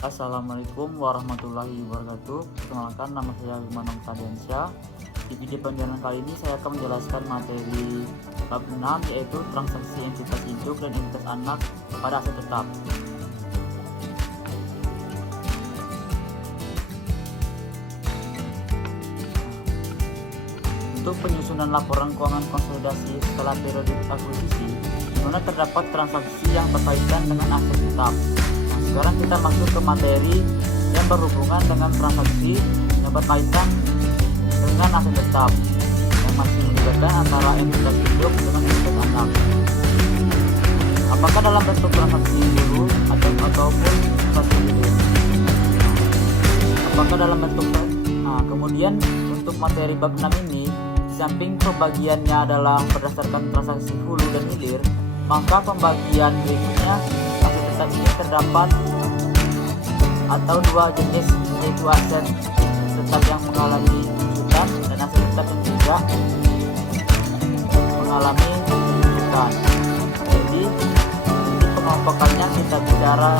Assalamualaikum warahmatullahi wabarakatuh. Perkenalkan, nama saya Wimanong Kadiansyah. Di video penjelasan kali ini saya akan menjelaskan materi bab 6, yaitu transaksi entitas induk dan entitas anak pada aset tetap. Untuk penyusunan laporan keuangan konsolidasi setelah periode akuisisi, di mana terdapat transaksi yang berkaitan dengan aset tetap. Nah, sekarang kita masuk ke materi yang berhubungan dengan transaksi yang berkaitan dengan aset tetap, yang masih melibatkan antara entitas induk dengan entitas anak. Apakah dalam bentuk transaksi dulu ataupun transaksi hilir? Apakah dalam bentuk kemudian untuk materi bab 6 ini, di samping pembagiannya adalah berdasarkan transaksi hulu dan hilir, maka pembagian berikutnya aset tetap ini terdapat atau dua jenis, yaitu aset tetap yang mengalami wujudkan dan aset tetap yang tidak mengalami wujudkan. Jadi pengelompokannya kita bicara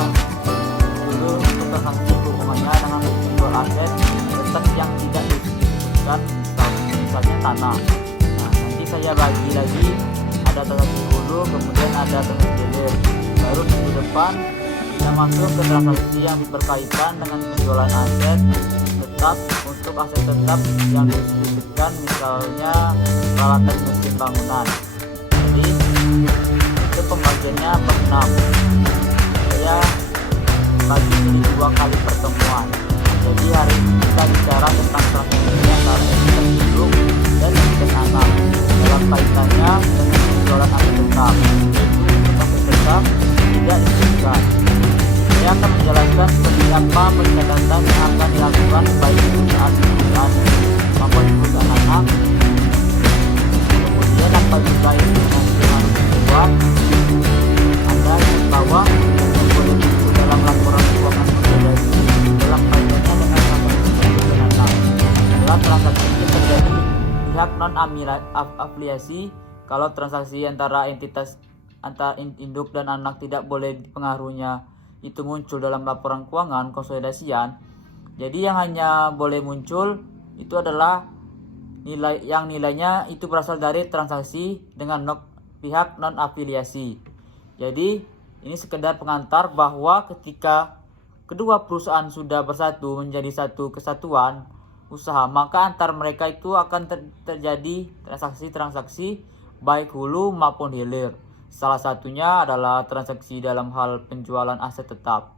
dulu untuk transaksi hubungannya dengan menjual aset tetap yang tidak disebutkan, misalnya tanah. Nah, nanti saya bagi lagi, ada transaksi hulu, kemudian ada transaksi hilir. Baru minggu depan kita masuk ke transaksi yang berkaitan dengan penjualan aset tetap untuk aset tetap yang disebutkan, misalnya peralatan mesin bangunan. Jadi itu pembagiannya per 6. Saya bagi jadi 2 kali pertemuan. Jadi hari ini kita bicara tentang transaksi antara entitas induk dan entitas anak dalam kaitannya dengan penjualan aset tetap, yaitu aset tetap tidak disebutkan. Saya akan menjelaskan seperti apa pencatatan yang akan dilakukan baik perusahaan maupun perusahaan anak. Kemudian apa juga informasi yang harus dibuat. Anda di bawah yang boleh masuk dalam laporan keuangan konsolidasi dalam kaitannya dengan transaksi induk dan anak. Dalam transaksi ini terjadi pihak non afiliasi. Kalau transaksi antara induk dan anak tidak boleh pengaruhnya itu muncul dalam laporan keuangan konsolidasian. Jadi yang hanya boleh muncul itu adalah nilainya itu berasal dari transaksi dengan pihak non afiliasi. Jadi ini sekedar pengantar bahwa ketika kedua perusahaan sudah bersatu menjadi satu kesatuan usaha, maka antar mereka itu akan terjadi transaksi baik hulu maupun hilir. Salah satunya adalah transaksi dalam hal penjualan aset tetap.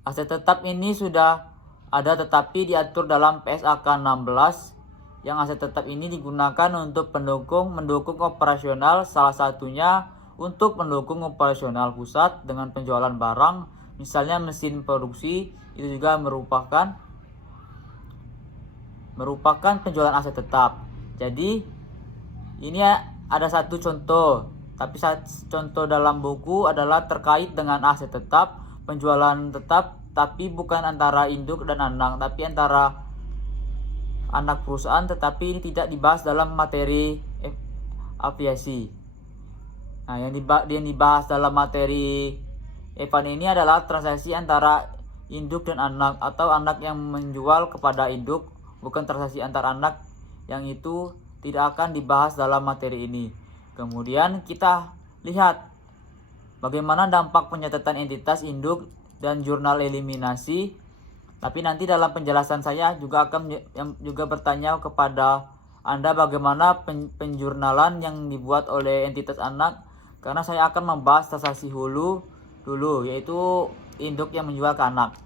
Aset tetap ini sudah ada tetapi diatur dalam PSAK 16, yang aset tetap ini digunakan untuk mendukung operasional, salah satunya untuk mendukung operasional pusat dengan penjualan barang, misalnya mesin produksi, itu juga merupakan penjualan aset tetap. Jadi ini ada satu contoh, tapi contoh dalam buku adalah terkait dengan aset tetap, penjualan tetap, tapi bukan antara induk dan anak, tapi antara anak perusahaan, tetapi ini tidak dibahas dalam materi aviasi. Nah, yang dibahas dalam materi Evan ini adalah transaksi antara induk dan anak, atau anak yang menjual kepada induk, bukan transaksi antar anak, yang itu tidak akan dibahas dalam materi ini. Kemudian kita lihat bagaimana dampak pencatatan entitas induk dan jurnal eliminasi. Tapi nanti dalam penjelasan saya juga akan juga bertanya kepada Anda bagaimana penjurnalan yang dibuat oleh entitas anak, karena saya akan membahas transaksi hulu dulu, yaitu induk yang menjual ke anak.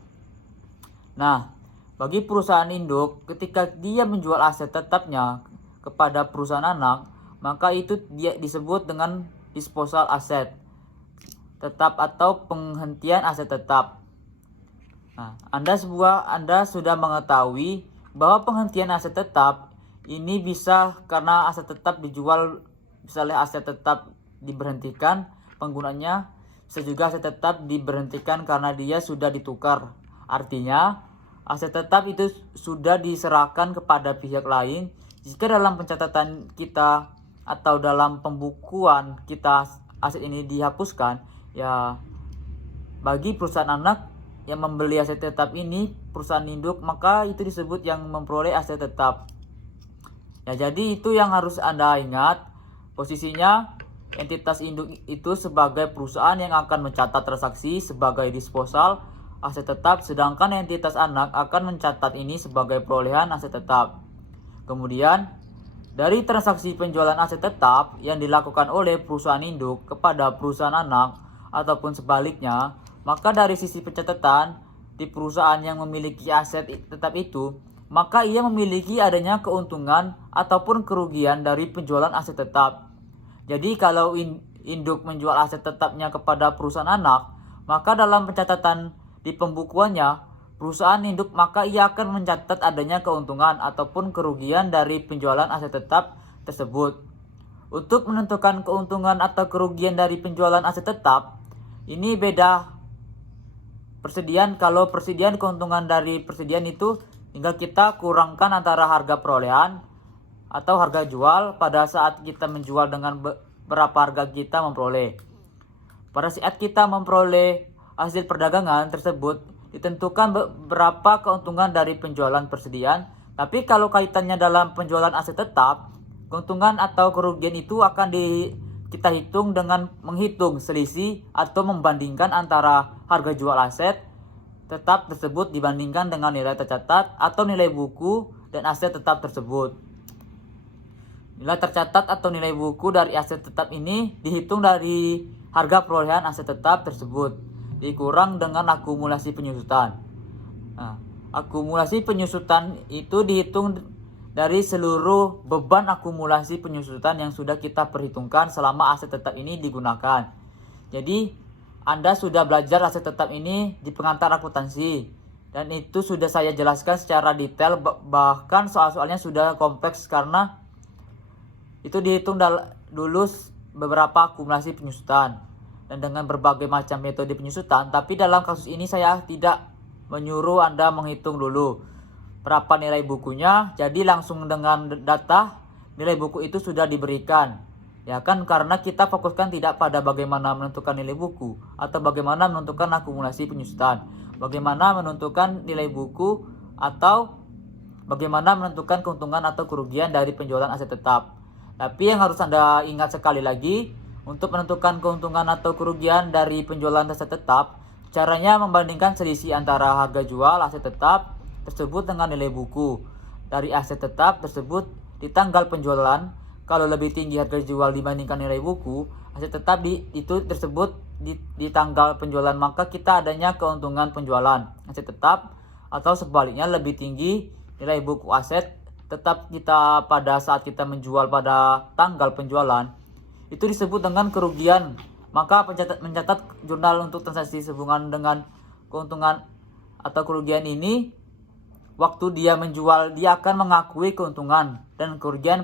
Nah, bagi perusahaan induk, ketika dia menjual aset tetapnya kepada perusahaan anak, maka itu dia disebut dengan disposal aset tetap atau penghentian aset tetap. Nah, Anda sudah mengetahui bahwa penghentian aset tetap ini bisa karena aset tetap dijual, misalnya aset tetap diberhentikan penggunanya, bisa juga aset tetap diberhentikan karena dia sudah ditukar. Artinya aset tetap itu sudah diserahkan kepada pihak lain. Jika dalam pencatatan kita atau dalam pembukuan kita aset ini dihapuskan, ya bagi perusahaan anak yang membeli aset tetap ini perusahaan induk, maka itu disebut yang memperoleh aset tetap. Ya, jadi itu yang harus Anda ingat. Posisinya entitas induk itu sebagai perusahaan yang akan mencatat transaksi sebagai disposal aset tetap, sedangkan entitas anak akan mencatat ini sebagai perolehan aset tetap. Kemudian dari transaksi penjualan aset tetap yang dilakukan oleh perusahaan induk kepada perusahaan anak ataupun sebaliknya, maka dari sisi pencatatan di perusahaan yang memiliki aset tetap itu, maka ia memiliki adanya keuntungan ataupun kerugian dari penjualan aset tetap. Jadi kalau induk menjual aset tetapnya kepada perusahaan anak, maka dalam pencatatan di pembukuannya perusahaan induk, maka ia akan mencatat adanya keuntungan ataupun kerugian dari penjualan aset tetap tersebut. Untuk menentukan keuntungan atau kerugian dari penjualan aset tetap, ini beda persediaan. Kalau persediaan keuntungan dari persediaan itu tinggal kita kurangkan antara harga perolehan atau harga jual pada saat kita menjual dengan berapa harga kita memperoleh. Pada saat kita memperoleh hasil perdagangan tersebut ditentukan berapa keuntungan dari penjualan persediaan. Tapi kalau kaitannya dalam penjualan aset tetap, keuntungan atau kerugian itu akan kita hitung dengan menghitung selisih atau membandingkan antara harga jual aset tetap tersebut dibandingkan dengan nilai tercatat atau nilai buku dan aset tetap tersebut. Nilai tercatat atau nilai buku dari aset tetap ini dihitung dari harga perolehan aset tetap tersebut dikurang dengan akumulasi penyusutan. Nah, akumulasi penyusutan itu dihitung dari seluruh beban akumulasi penyusutan yang sudah kita perhitungkan selama aset tetap ini digunakan. Jadi Anda sudah belajar aset tetap ini di pengantar akuntansi, dan itu sudah saya jelaskan secara detail, bahkan soal-soalnya sudah kompleks karena itu dihitung dulu beberapa akumulasi penyusutan dan dengan berbagai macam metode penyusutan. Tapi dalam kasus ini saya tidak menyuruh Anda menghitung dulu berapa nilai bukunya, jadi langsung dengan data nilai buku itu sudah diberikan. Ya kan, karena kita fokuskan tidak pada bagaimana menentukan nilai buku atau bagaimana menentukan akumulasi penyusutan, bagaimana menentukan nilai buku atau bagaimana menentukan keuntungan atau kerugian dari penjualan aset tetap. Tapi yang harus Anda ingat sekali lagi, untuk menentukan keuntungan atau kerugian dari penjualan aset tetap, caranya membandingkan selisih antara harga jual aset tetap tersebut dengan nilai buku dari aset tetap tersebut di tanggal penjualan. Kalau lebih tinggi harga jual dibandingkan nilai buku aset tetap tersebut di tanggal penjualan, maka kita adanya keuntungan penjualan aset tetap, atau sebaliknya lebih tinggi nilai buku aset tetap kita pada saat kita menjual pada tanggal penjualan, itu disebut dengan kerugian. Maka mencatat jurnal untuk transaksi sehubungan dengan keuntungan atau kerugian ini, waktu dia menjual dia akan mengakui keuntungan dan kerugian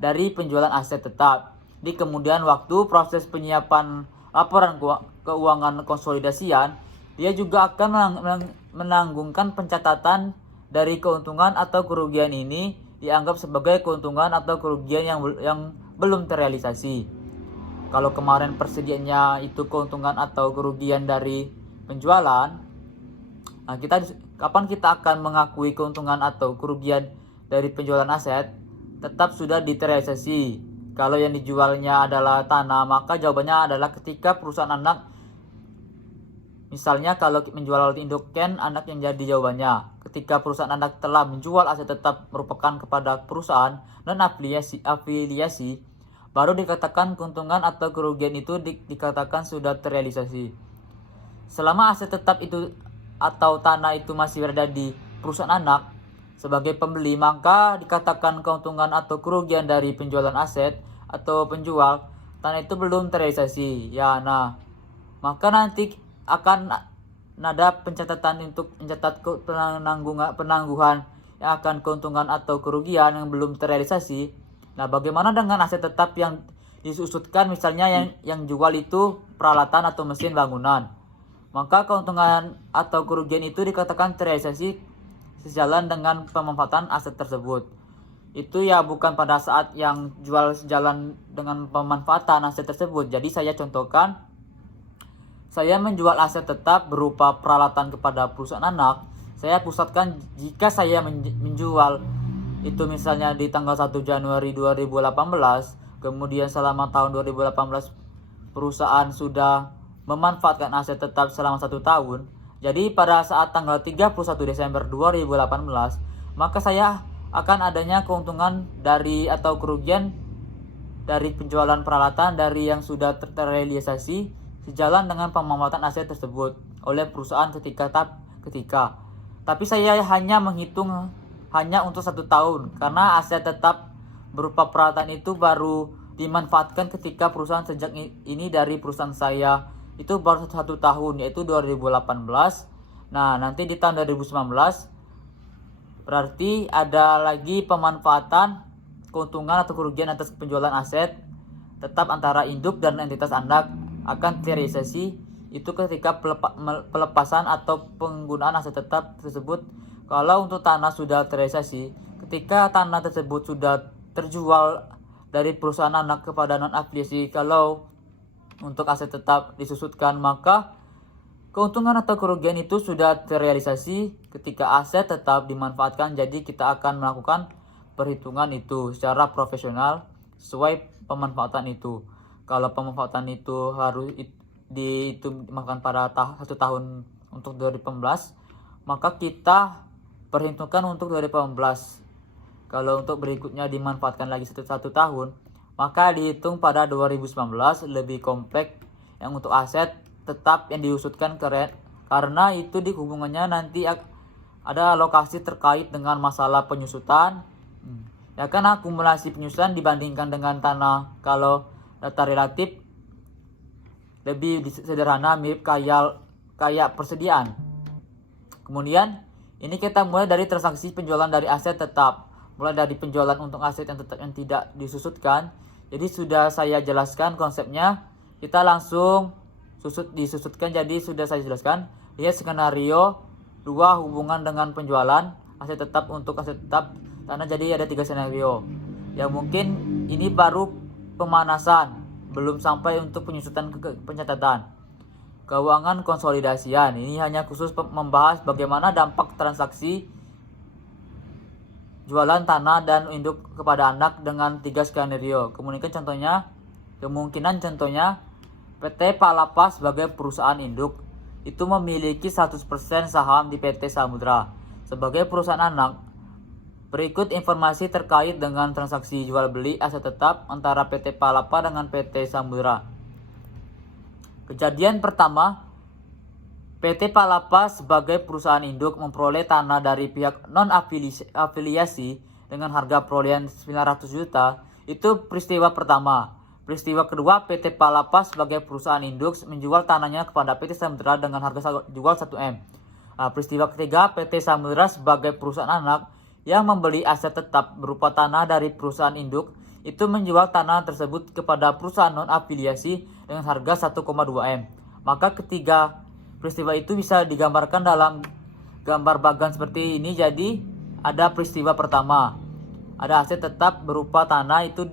dari penjualan aset tetap. Di kemudian waktu proses penyiapan laporan keuangan konsolidasian, dia juga akan menanggungkan pencatatan dari keuntungan atau kerugian ini dianggap sebagai keuntungan atau kerugian yang belum terrealisasi. Kalau kemarin persediaannya itu keuntungan atau kerugian dari penjualan, nah kapan kita akan mengakui keuntungan atau kerugian dari penjualan aset tetap sudah diterrealisasi. Kalau yang dijualnya adalah tanah, maka jawabannya adalah ketika perusahaan anak, misalnya kalau menjual induk Ken, anak yang jadi jawabannya. Ketika perusahaan anak telah menjual aset tetap merupakan kepada perusahaan dan afiliasi, baru dikatakan keuntungan atau kerugian itu dikatakan sudah terrealisasi. Selama aset tetap itu atau tanah itu masih berada di perusahaan anak sebagai pembeli, maka dikatakan keuntungan atau kerugian dari penjualan aset atau penjual tanah itu belum terrealisasi. Ya, nah, maka nanti akan ada pencatatan untuk mencatat penangguhan yang akan keuntungan atau kerugian yang belum terrealisasi. Nah, bagaimana dengan aset tetap yang disusutkan, misalnya yang jual itu peralatan atau mesin bangunan? Maka keuntungan atau kerugian itu dikatakan terrealisasi sejalan dengan pemanfaatan aset tersebut. Itu ya bukan pada saat yang jual sejalan dengan pemanfaatan aset tersebut. Jadi saya contohkan saya menjual aset tetap berupa peralatan kepada perusahaan anak, saya pusatkan jika saya menjual itu misalnya di tanggal 1 Januari 2018, kemudian selama tahun 2018 perusahaan sudah memanfaatkan aset tetap selama 1 tahun. Jadi pada saat tanggal 31 Desember 2018, maka saya akan adanya keuntungan dari atau kerugian dari penjualan peralatan dari yang sudah terrealisasi sejalan dengan pemanfaatan aset tersebut oleh perusahaan ketika. Tapi saya hanya menghitung hanya untuk 1 tahun karena aset tetap berupa peralatan itu baru dimanfaatkan ketika perusahaan sejak ini dari perusahaan saya itu baru 1 tahun, yaitu 2018. Nah, nanti di tahun 2019 berarti ada lagi pemanfaatan keuntungan atau kerugian atas penjualan aset tetap antara induk dan entitas anak akan terrealisasi itu ketika pelepasan atau penggunaan aset tetap tersebut. Kalau untuk tanah sudah terrealisasi ketika tanah tersebut sudah terjual dari perusahaan anak kepada non afiliasi. Kalau untuk aset tetap disusutkan, maka keuntungan atau kerugian itu sudah terrealisasi ketika aset tetap dimanfaatkan. Jadi kita akan melakukan perhitungan itu secara profesional sesuai pemanfaatan itu. Kalau pemanfaatan itu harus dimakan pada 1 tahun untuk 2018, maka kita perhitungkan untuk 2018. Kalau untuk berikutnya dimanfaatkan lagi 1 tahun, maka dihitung pada 2019 lebih kompleks yang untuk aset tetap yang diusutkan karena itu di hubungannya nanti ada alokasi terkait dengan masalah penyusutan. Ya kan akumulasi penyusutan dibandingkan dengan tanah. Kalau data relatif lebih sederhana mirip kayak persediaan. Kemudian ini kita mulai dari transaksi penjualan dari aset tetap. Mulai dari penjualan untuk aset yang tetap yang tidak disusutkan. Jadi sudah saya jelaskan konsepnya. Kita langsung disusutkan. Jadi sudah saya jelaskan. Lihat skenario 2 hubungan dengan penjualan aset tetap untuk aset tetap. Karena jadi ada 3 skenario. Ya mungkin ini baru pemanasan. Belum sampai untuk penyusutan pencatatan. Keuangan konsolidasian. Ini hanya khusus membahas bagaimana dampak transaksi jualan tanah dan induk kepada anak dengan 3 skenario. Kemungkinan contohnya PT Palapa sebagai perusahaan induk itu memiliki 100% saham di PT Samudra. Sebagai perusahaan anak, berikut informasi terkait dengan transaksi jual beli aset tetap antara PT Palapa dengan PT Samudra. Kejadian pertama, PT Palapa sebagai perusahaan induk memperoleh tanah dari pihak non-afiliasi dengan harga perolehan 900 juta. Itu peristiwa pertama. Peristiwa kedua, PT Palapa sebagai perusahaan induk menjual tanahnya kepada PT Samudra dengan harga jual 1M. Nah, peristiwa ketiga, PT Samudra sebagai perusahaan anak yang membeli aset tetap berupa tanah dari perusahaan induk itu menjual tanah tersebut kepada perusahaan non-afiliasi dengan harga 1,2M. Maka ketiga peristiwa itu bisa digambarkan dalam gambar bagan seperti ini. Jadi ada peristiwa pertama, ada aset tetap berupa tanah itu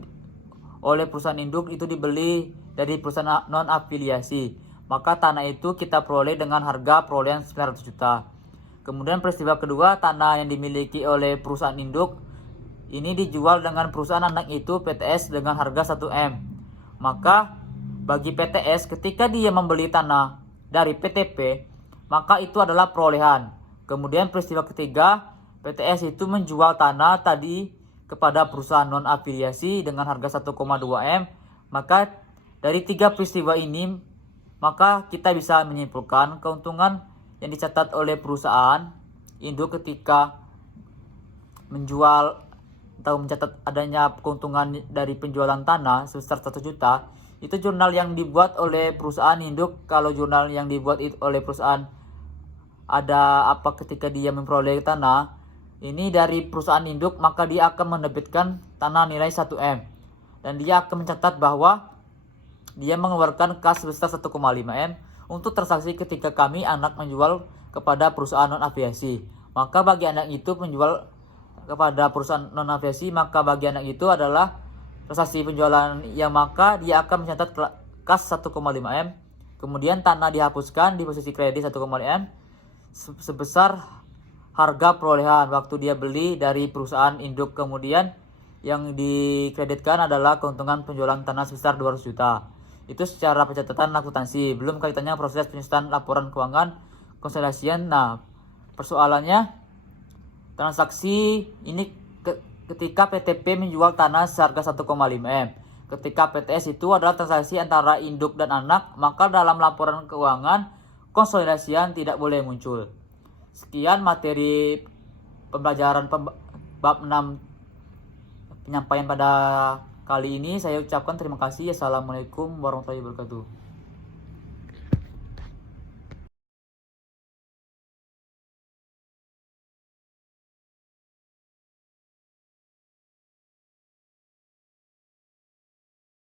oleh perusahaan induk itu dibeli dari perusahaan non-afiliasi. Maka tanah itu kita peroleh dengan harga perolehan 900 juta. Kemudian peristiwa kedua, tanah yang dimiliki oleh perusahaan induk ini dijual dengan perusahaan anak itu PTS dengan harga 1M. Maka bagi PTS ketika dia membeli tanah dari PTP, maka itu adalah perolehan. Kemudian peristiwa ketiga, PTS itu menjual tanah tadi kepada perusahaan non-afiliasi dengan harga 1,2M. Maka dari 3 peristiwa ini, maka kita bisa menyimpulkan keuntungan yang dicatat oleh perusahaan induk ketika menjual atau mencatat adanya keuntungan dari penjualan tanah sebesar 1 juta. Itu jurnal yang dibuat oleh perusahaan induk. Kalau jurnal yang dibuat oleh perusahaan ada apa ketika dia memperoleh tanah ini dari perusahaan induk, maka dia akan menerbitkan tanah nilai 1M. Dan dia akan mencatat bahwa dia mengeluarkan kas sebesar 1,5M untuk transaksi ketika kami anak menjual kepada perusahaan non-afiliasi. Maka bagi anak itu menjual kepada perusahaan non-afiliasi, maka bagi anak itu adalah transaksi penjualan yang maka dia akan mencatat kas 1,5M Kemudian tanah dihapuskan di posisi kredit 1,5 M sebesar harga perolehan waktu dia beli dari perusahaan induk. Kemudian yang dikreditkan adalah keuntungan penjualan tanah sebesar 200 juta. Itu secara pencatatan akuntansi, belum kaitannya proses penyusunan laporan keuangan konsolidasian. Nah, persoalannya transaksi ini ketika PTP menjual tanah seharga 1,5 M. Ketika PTS itu adalah transaksi antara induk dan anak, maka dalam laporan keuangan konsolidasian tidak boleh muncul. Sekian materi pembelajaran bab 6 penyampaian pada kali ini. Saya ucapkan terima kasih. Assalamualaikum warahmatullahi wabarakatuh.